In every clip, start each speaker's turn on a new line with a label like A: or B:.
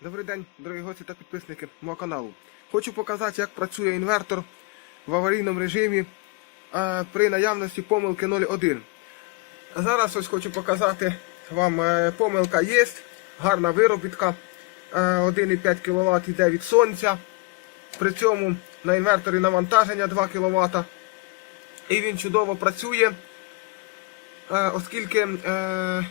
A: Добрий день, дорогі гості та підписники мого каналу. Хочу показати, як працює інвертор в аварійному режимі е, при наявності помилки 0.1. Зараз ось хочу показати вам е, помилка є, гарна виробітка. Е, 1,5 кВт йде від сонця. При цьому на інверторі навантаження 2 кВт. І він чудово працює, е, оскільки е,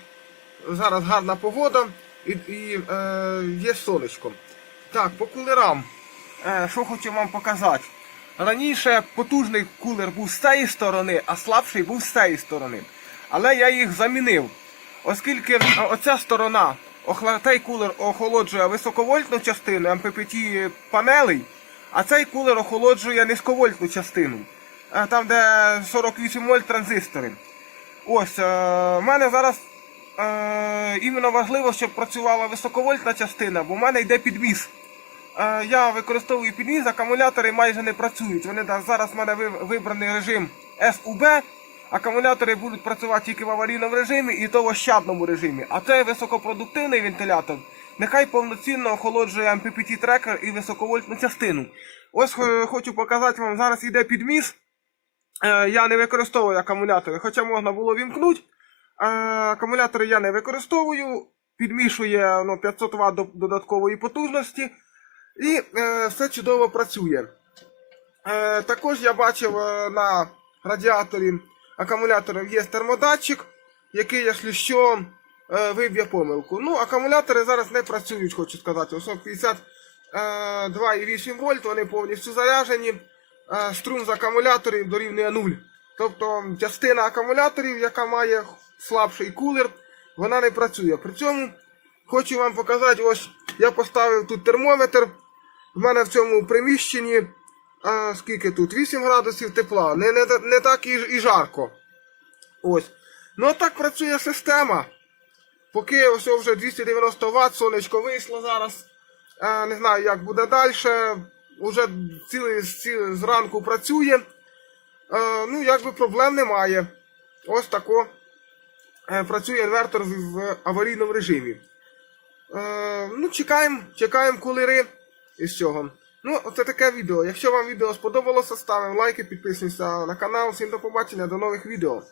A: зараз гарна погода і, і е, є сонечко. Так, по кулерам. Е, що хочу вам показати. Раніше потужний кулер був з цієї сторони, а слабший був з цієї сторони. Але я їх замінив. Оскільки оця сторона, цей кулер охолоджує високовольтну частину МППТ панелей, а цей кулер охолоджує низьковольтну частину. Е, Там, де 48 вольт транзистори. Ось, е, в мене зараз е, іменно важливо, щоб працювала високовольтна частина, бо в мене йде підвіз. Е, я використовую підвіз, акумулятори майже не працюють. Вони зараз в мене вибраний режим SUB. Акумулятори будуть працювати тільки в аварійному режимі і то в ощадному режимі. А цей високопродуктивний вентилятор нехай повноцінно охолоджує MPPT трекер і високовольтну частину. Ось е, хочу показати вам, зараз йде підміс. Я не використовую акумулятори, хоча можна було вімкнути. Е, акумулятори я не використовую, підмішує ну, 500 Вт до- додаткової потужності. І е, все чудово працює. Е, також я бачив е, на радіаторі акумуляторів є термодатчик, який, якщо що, е, виб'є помилку. Ну, акумулятори зараз не працюють, хочу сказати. Ось 52,8 вольт, вони повністю заряжені. Е, струм з акумуляторів дорівнює 0. Тобто частина акумуляторів, яка має слабший кулер, вона не працює. При цьому хочу вам показати, ось я поставив тут термометр. В мене в цьому приміщенні а, скільки тут? 8 градусів тепла. Не, не, не так і, і жарко. Ось. Ну а так працює система. Поки ось вже 290 Вт, сонечко вийшло зараз. Е, не знаю, як буде далі. Уже цілий, цілий зранку працює. Е, ну, якби проблем немає. Ось тако працює інвертор в, аварійному режимі. Е, ну, чекаємо, чекаємо кулери із цього. Ну, це таке відео. Якщо вам відео сподобалося, ставимо лайки, підписуємося на канал. Всім до побачення, до нових відео.